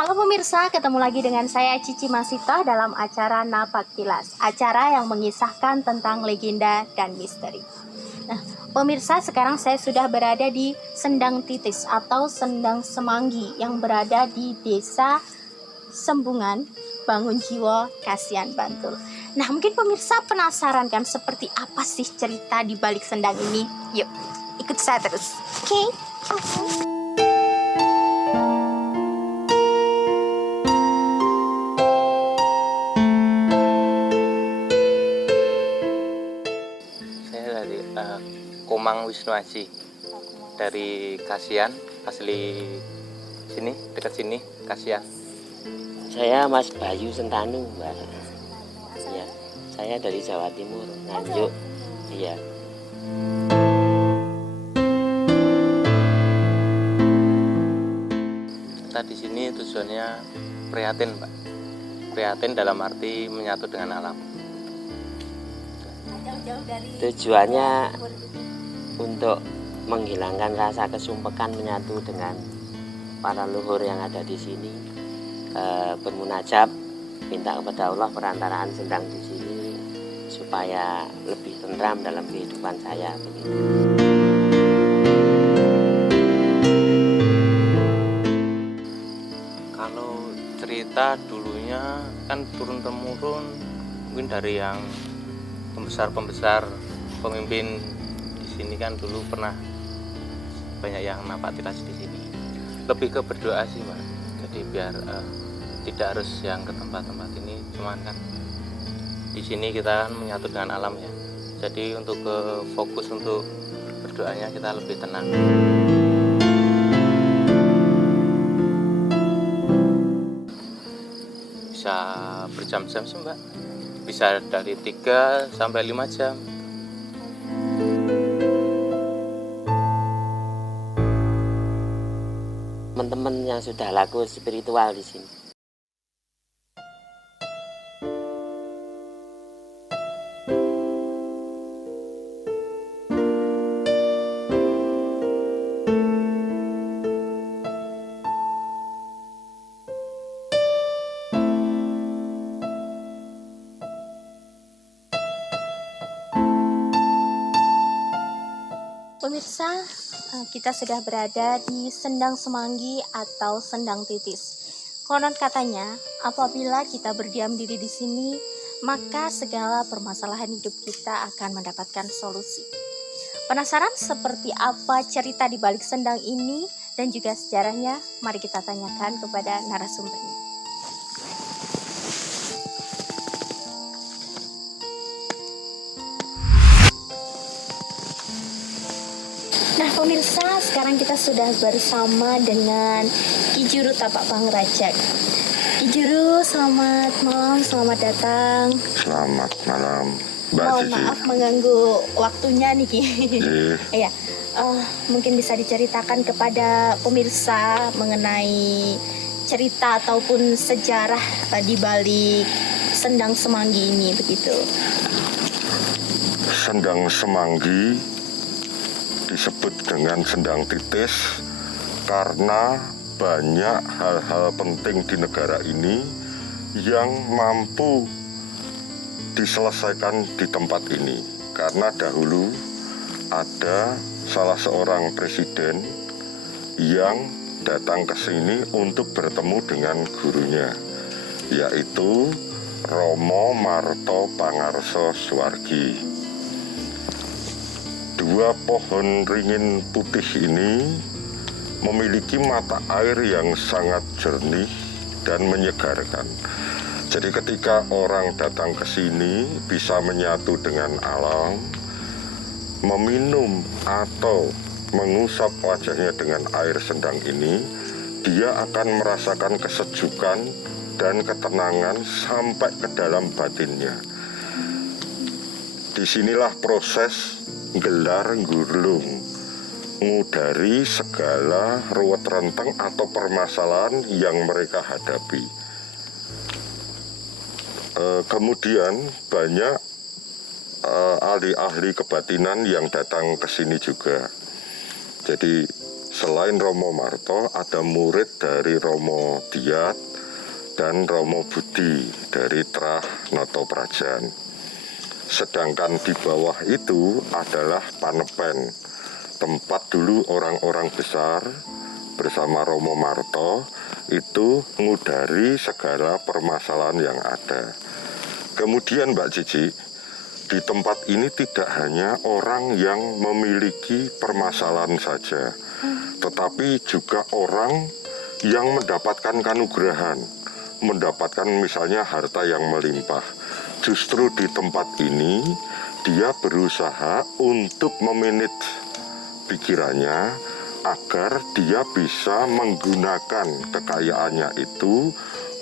Halo pemirsa, ketemu lagi dengan saya Cici Masita dalam acara Napak Tilas, acara yang mengisahkan tentang legenda dan misteri. Nah, pemirsa, sekarang saya sudah berada di Sendang Titis atau Sendang Semanggi yang berada di Desa Sembungan, Bangunjiwo, Kasihan, Bantul. Nah, mungkin pemirsa penasaran kan seperti apa sih cerita di balik sendang ini? Yuk, ikut saya terus. Oke? Saya dari Komang Wisnu Aji dari Kasihan, asli sini, dekat sini, Kasihan. Saya Mas Bayu Sentanu, Mbak. Ya, saya dari Jawa Timur, Nganjuk. Iya. Kita di sini tujuannya prihatin, Pak. Prihatin dalam arti menyatu dengan alam. Tujuannya untuk menghilangkan rasa kesumpekan, menyatu dengan para leluhur yang ada di sini, bermunajat, minta kepada Allah perantaraan sendang di sini supaya lebih tentram dalam kehidupan saya. Begitu. Kalau cerita dulunya kan turun-temurun, mungkin dari yang pembesar-pembesar pemimpin di sini kan dulu pernah banyak yang napak tilas di sini. Lebih ke berdoa sih, Pak. Jadi biar tidak harus yang ke tempat-tempat ini, cuman kan di sini kita kan menyatu dengan alam ya. Jadi untuk ke fokus untuk berdoanya kita lebih tenang. Bisa berjam-jam sih, Mbak. Bisa dari 3 sampai 5 jam. Teman-teman yang sudah laku spiritual di sini. Pemirsa, kita sudah berada di Sendang Semanggi atau Sendang Titis. Konon katanya, apabila kita berdiam diri di sini, maka segala permasalahan hidup kita akan mendapatkan solusi. Penasaran seperti apa cerita di balik sendang ini dan juga sejarahnya? Mari kita tanyakan kepada narasumbernya. Nah pemirsa, sekarang kita sudah bersama dengan Ki Juru Tapak Pangrajak. Ki Juru, selamat malam, selamat datang. Selamat malam, Mbak Mohon Cici. maaf mengganggu waktunya nih Ki. Iya. Iya, mungkin bisa diceritakan kepada pemirsa mengenai cerita ataupun sejarah di balik Sendang Semanggi ini begitu. Sendang Semanggi disebut dengan Sendang Titis karena banyak hal-hal penting di negara ini yang mampu diselesaikan di tempat ini. Karena dahulu ada salah seorang presiden yang datang ke sini untuk bertemu dengan gurunya, yaitu Romo Marto Pangarso Suwargi. Dua pohon ringin putih ini memiliki mata air yang sangat jernih dan menyegarkan. Jadi ketika orang datang ke sini bisa menyatu dengan alam, meminum atau mengusap wajahnya dengan air sendang ini, dia akan merasakan kesejukan dan ketenangan sampai ke dalam batinnya. Disinilah proses gelar gulung, ngudari segala ruwet renteng atau permasalahan yang mereka hadapi. Kemudian banyak ahli-ahli kebatinan yang datang ke sini juga. Jadi selain Romo Marto ada murid dari Romo Diat dan Romo Budi dari Trah Noto Prajan. Sedangkan di bawah itu adalah Panepen, tempat dulu orang-orang besar bersama Romo Marto itu ngudari segala permasalahan yang ada. Kemudian Mbak Cici, di tempat ini tidak hanya orang yang memiliki permasalahan saja, tetapi juga orang yang mendapatkan kanugrahan, mendapatkan misalnya harta yang melimpah. Justru di tempat ini dia berusaha untuk memanage pikirannya agar dia bisa menggunakan kekayaannya itu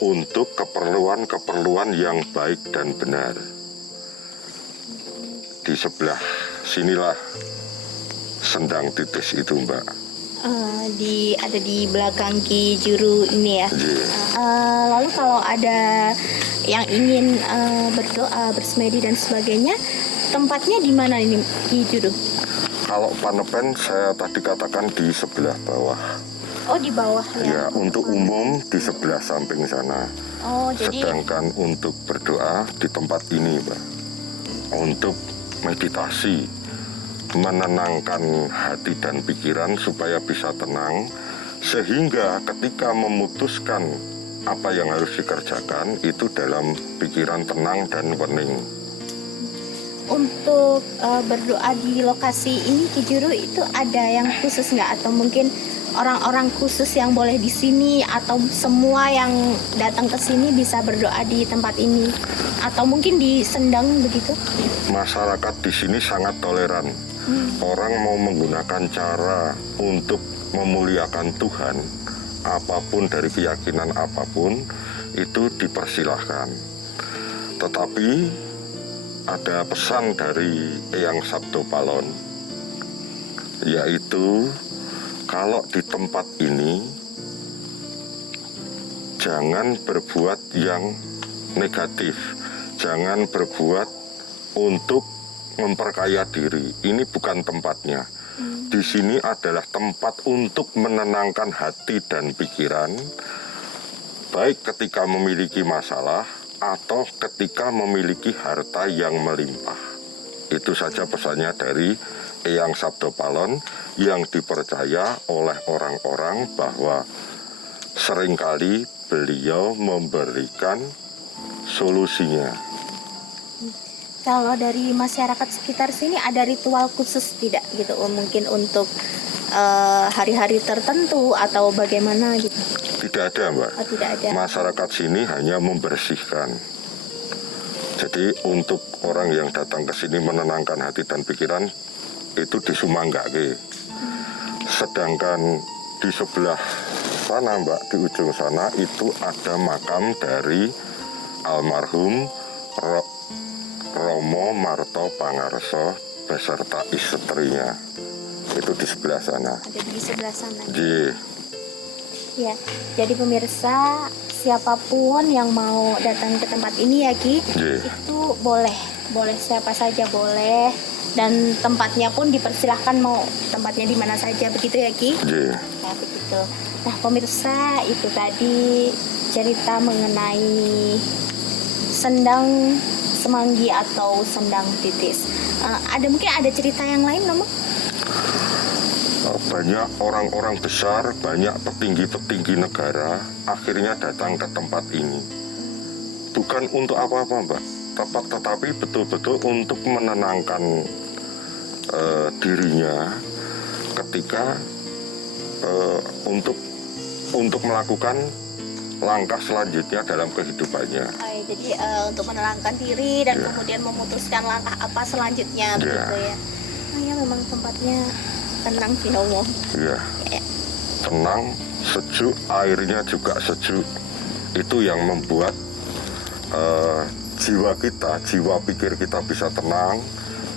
untuk keperluan-keperluan yang baik dan benar. Di sebelah sinilah sendang titis itu, Mbak. Ada di belakang Ki Juru ini ya. Lalu kalau ada yang ingin berdoa, bersemedi dan sebagainya, tempatnya di mana ini Ki Juru? Kalau Panepen saya tadi katakan di sebelah bawah. Oh, di bawah ya. Ya, untuk umum di sebelah samping sana. Oh, jadi Sedangkan untuk berdoa di tempat ini, Mbak. Untuk meditasi, menenangkan hati dan pikiran supaya bisa tenang, sehingga ketika memutuskan apa yang harus dikerjakan itu dalam pikiran tenang dan wening. untuk berdoa di lokasi ini Ki Juru itu ada yang khusus nggak, atau mungkin orang-orang khusus yang boleh di sini, atau semua yang datang ke sini bisa berdoa di tempat ini, atau mungkin di Sendang begitu? Masyarakat di sini sangat toleran. Orang mau menggunakan cara untuk memuliakan Tuhan, apapun dari keyakinan apapun, itu dipersilahkan. Tetapi ada pesan dari Eyang Sabdo Palon, yaitu kalau di tempat ini jangan berbuat yang negatif, jangan berbuat untuk memperkaya diri. Ini bukan tempatnya. Di sini adalah tempat untuk menenangkan hati dan pikiran, baik ketika memiliki masalah atau ketika memiliki harta yang melimpah. Itu saja pesannya dari Eyang Sabdo Palon yang dipercaya oleh orang-orang bahwa seringkali beliau memberikan solusinya. Kalau dari masyarakat sekitar sini ada ritual khusus tidak gitu? Mungkin untuk hari-hari tertentu atau bagaimana gitu? Tidak ada, Mbak. Oh, tidak ada. Masyarakat sini hanya membersihkan. Jadi untuk orang yang datang ke sini menenangkan hati dan pikiran itu disumanggake. Sedangkan di sebelah sana, Mbak, di ujung sana itu ada makam dari almarhum Romo Marto Pangarso beserta istrinya. Itu di sebelah sana. Ada di sebelah sana. Iya. Ya, jadi pemirsa, siapapun yang mau datang ke tempat ini ya Ki, itu boleh siapa saja boleh, dan tempatnya pun dipersilahkan mau tempatnya di mana saja, begitu ya Ki? Nah, begitu. Nah pemirsa, itu tadi cerita mengenai Sendang Semanggi atau Sendang Titis. Mungkin ada cerita yang lain, Nomo? Banyak orang-orang besar, banyak petinggi-petinggi negara akhirnya datang ke tempat ini. Bukan untuk apa-apa, Mbak, tetapi betul-betul untuk menenangkan dirinya ketika untuk melakukan langkah selanjutnya dalam kehidupannya. Jadi untuk menenangkan diri dan kemudian memutuskan langkah apa selanjutnya, begitu ya. Ya memang tempatnya tenang sih, Nomo. Iya. Tenang, sejuk, airnya juga sejuk. Itu yang membuat jiwa pikir kita bisa tenang,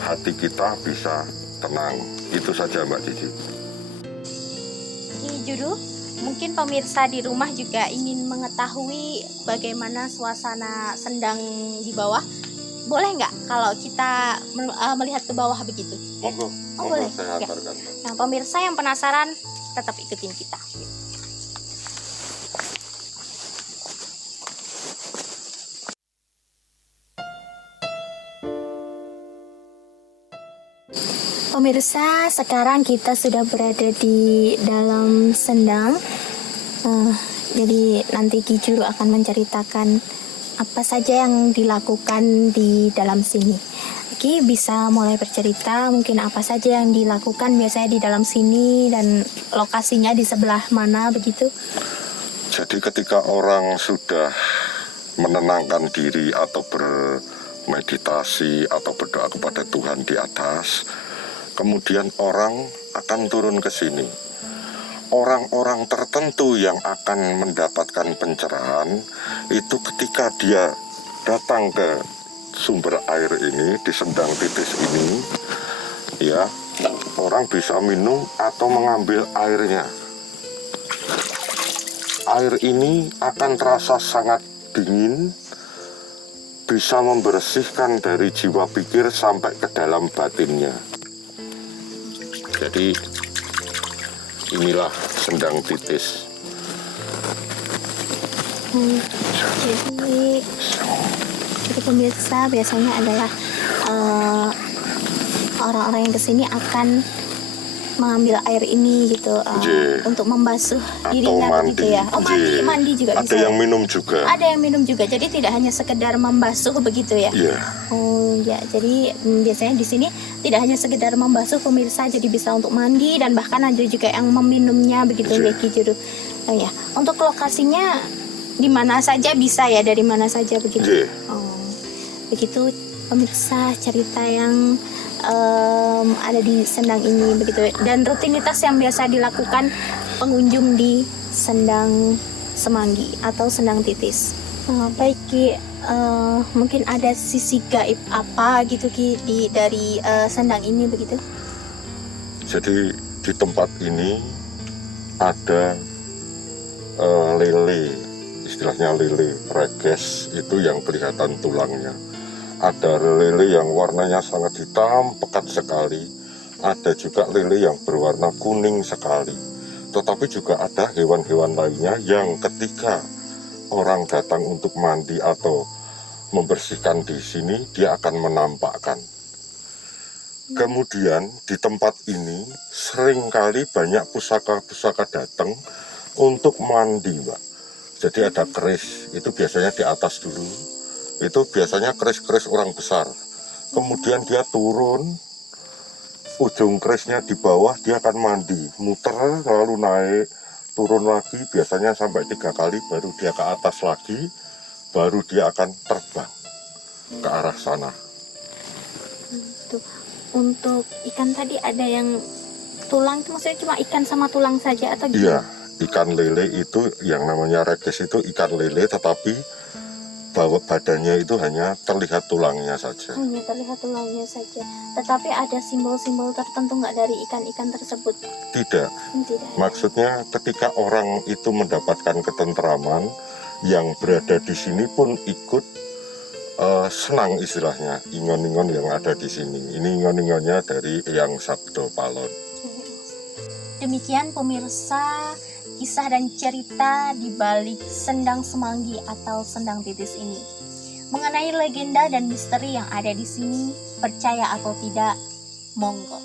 hati kita bisa tenang. Itu saja, Mbak Cici. Ki Juru, mungkin pemirsa di rumah juga ingin mengetahui bagaimana suasana Sendang di bawah. Boleh nggak kalau kita melihat ke bawah begitu? Monggo, boleh. saya antarkan. Nah, pemirsa yang penasaran, tetap ikutin kita. Pemirsa, sekarang kita sudah berada di dalam sendang. Jadi nanti Ki Juru akan menceritakan apa saja yang dilakukan di dalam sini. Ki bisa mulai bercerita mungkin apa saja yang dilakukan biasanya di dalam sini dan lokasinya di sebelah mana begitu. Jadi ketika orang sudah menenangkan diri atau bermeditasi atau berdoa kepada Tuhan di atas, kemudian orang akan turun ke sini. Orang-orang tertentu yang akan mendapatkan pencerahan itu ketika dia datang ke sumber air ini, di sendang titis ini, ya, orang bisa minum atau mengambil airnya. Air ini akan terasa sangat dingin, bisa membersihkan dari jiwa pikir sampai ke dalam batinnya. Jadi inilah sendang titis. Jadi pemirsa biasanya adalah orang-orang yang kesini akan mengambil air ini gitu untuk membasuh dirinya begitu ya. Oh, mandi juga ada bisa. Ada yang minum juga. Ada yang minum juga. Jadi tidak hanya sekedar membasuh begitu ya. Iya. Oh ya, jadi biasanya di sini tidak hanya sekedar membasuh pemirsa, jadi bisa untuk mandi dan bahkan ada juga yang meminumnya begitu ya Ki Juru. Oh ya, untuk lokasinya di mana saja bisa ya, dari mana saja begitu. Oh, begitu pemirsa cerita yang ada di sendang ini begitu, dan rutinitas yang biasa dilakukan pengunjung di sendang Semanggi atau sendang titis. Baik Ki, mungkin ada sisi gaib apa gitu Ki dari sendang ini begitu? Jadi di tempat ini ada lele, istilahnya lele reges, itu yang kelihatan tulangnya. Ada lele yang warnanya sangat hitam, pekat sekali. Ada juga lele yang berwarna kuning sekali. Tetapi juga ada hewan-hewan lainnya yang ketika orang datang untuk mandi atau membersihkan di sini, dia akan menampakkan. Kemudian di tempat ini seringkali banyak pusaka-pusaka datang untuk mandi, Mbak. Jadi ada keris, itu biasanya di atas dulu. Itu biasanya keris-keris orang besar. Kemudian dia turun, ujung kerisnya di bawah, dia akan mandi, muter lalu naik, turun lagi, biasanya sampai 3 kali, baru dia ke atas lagi, baru dia akan terbang ke arah sana. Untuk ikan tadi ada yang tulang, itu maksudnya cuma ikan sama tulang saja atau gimana? Iya, ikan lele itu yang namanya reges itu ikan lele, tetapi bahwa badannya itu hanya terlihat tulangnya saja. Hanya terlihat tulangnya saja. Tetapi ada simbol-simbol tertentu nggak dari ikan-ikan tersebut? Tidak. Tidak. Maksudnya ketika orang itu mendapatkan ketentraman, yang berada di sini pun ikut senang istilahnya. Ingon-ingon yang ada di sini. Ini ingon-ingonnya dari Eyang Sabdo Palon. Demikian pemirsa, kisah dan cerita di balik sendang Semanggi atau sendang titis ini. Mengenai legenda dan misteri yang ada di sini, percaya atau tidak, monggo.